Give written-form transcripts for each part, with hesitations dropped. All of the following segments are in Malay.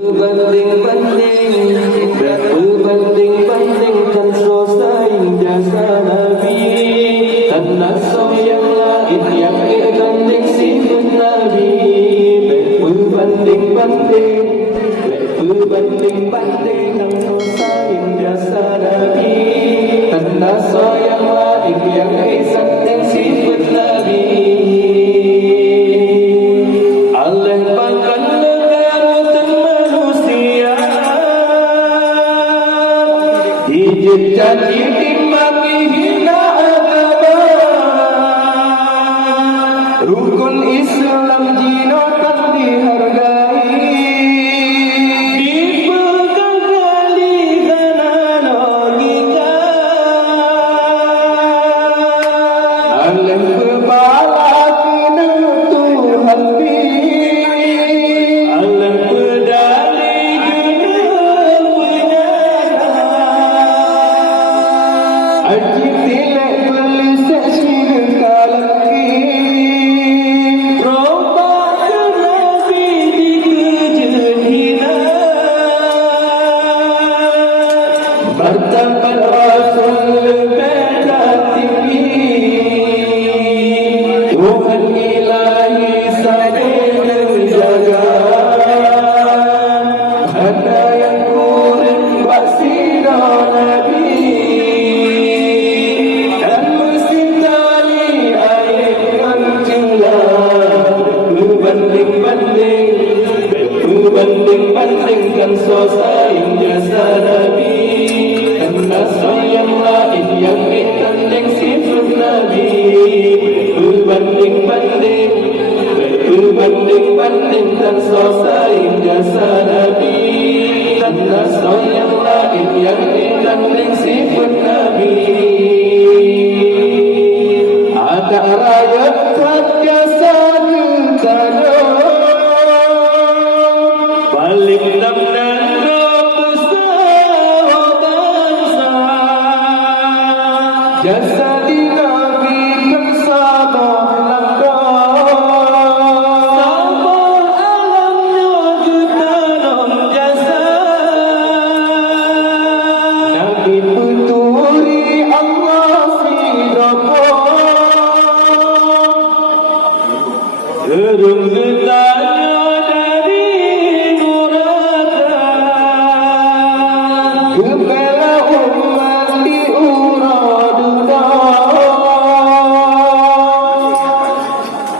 Berbanding-bandingkan selesai jasa Nabi, karena yang lain yang berganding sifat Nabi. Berbanding-bandingkan selesai jasa Nabi, karena yang lain yang berganding sifat Nabi. Allah bahkan jadi dimaki hina agama, rukun Islam jinokan dihargai, dipegang kali kanan logika. Alam kepala penentu hati, alam pedali genep penyata. Ajib tilak belisah syirka lagi, rombak ke Nabi dikejar hina. Martabat Rasul beda tinggi, Tuhan ilahi sampai menjaga. Ada yang kurang baksina Nabi, berbanding-bandingkan selesai jasa Nabi, karena yang lain yang berganding sifat Nabi. Berbanding-bandingkan selesai jasa Nabi, karena yang lain yang berganding sifat Nabi. Ada rakyat jasa kita balik lamdan besar bangsa, jasa di Nabi bersama Belanda. Sabar alamnya jutaan jasa, Nabi peturi Allah sidapa, gerung getanya kepala umat diuraduna,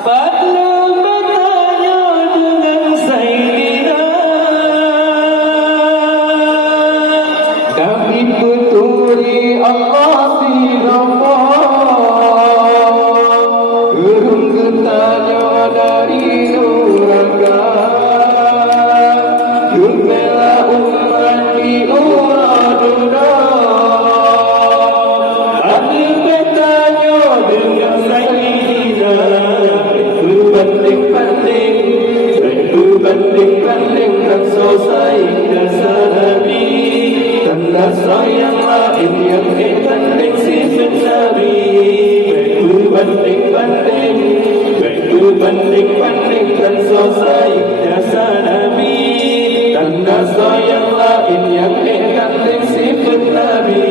pada matanya dengan Sayyidina Nabi peturi Allah sidapa, gerung getanya dari neraka. Kepala umat diuraduna, pada matanya dengan Sayyidina. Berbanding-bandingkan selesai jasa Nabi, karena yang lain yang berganding sifat Nabi. Berbanding-bandingkan selesai jasa Nabi, karena yang lain yang berganding sifat Nabi.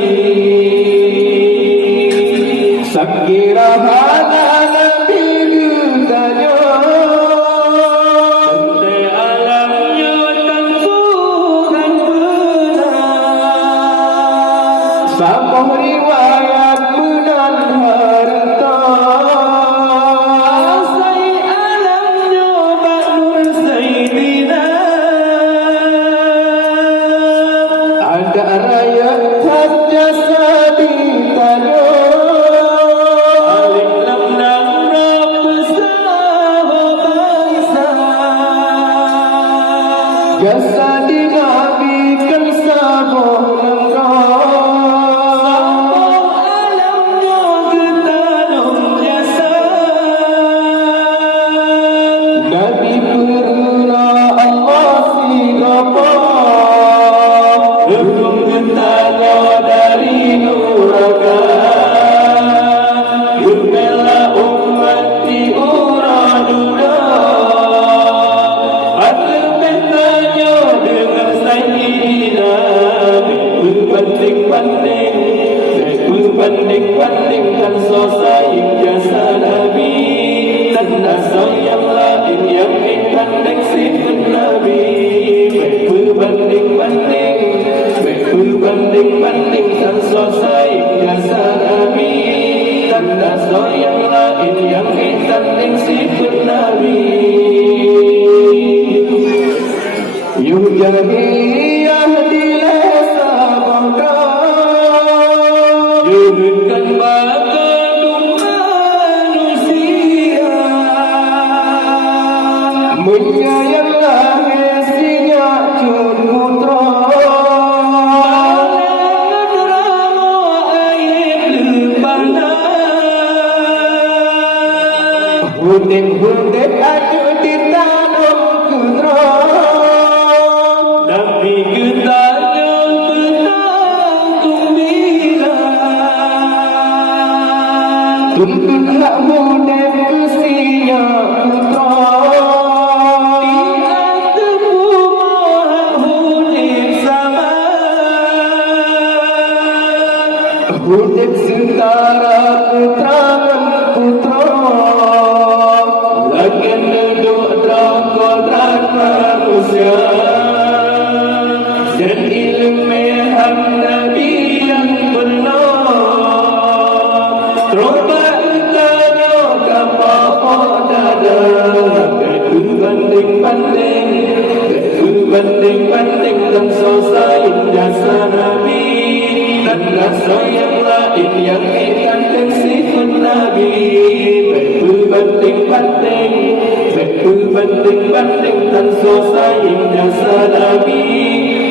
Sakira hana Nabi ditanya, sampai alamnya tansukan benar, sama riwayat benar harta. Asai alamnya Baknur Sayyidina, ada rakyat jasa ditanya, dan sayang jasa Nabi, dan rasa yang lain yang indah dan sifat Nabi. Berbanding-banding, berbanding-banding dan sayang jasa Nabi, dan rasa yang lain yang indah dan sifat Nabi. Yujahiyah dilesa bangga, jurutkan bakal manusia, menyayanglah hesinya cun putra, drama aib lepana, hudik-hudik acuh ditanam kudra. Nabi getahnya petang gembira, tuntut hak mudah kesinya putra. Ingat tepu hak hudik sama, hudik setara putra dan putra. Lakin duduk kodrat manusia, dan ilmiah Nabi yang benar. Terobat utara kapal dada, berbanding-banding, berbanding-banding dan sayang jasa Nabi, dan rasa yang lain yang ikan dan sifat Nabi. Berbanding-banding, berbanding-banding dan sayang jasa Nabi,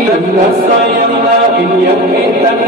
dan rasa yang lain yang indah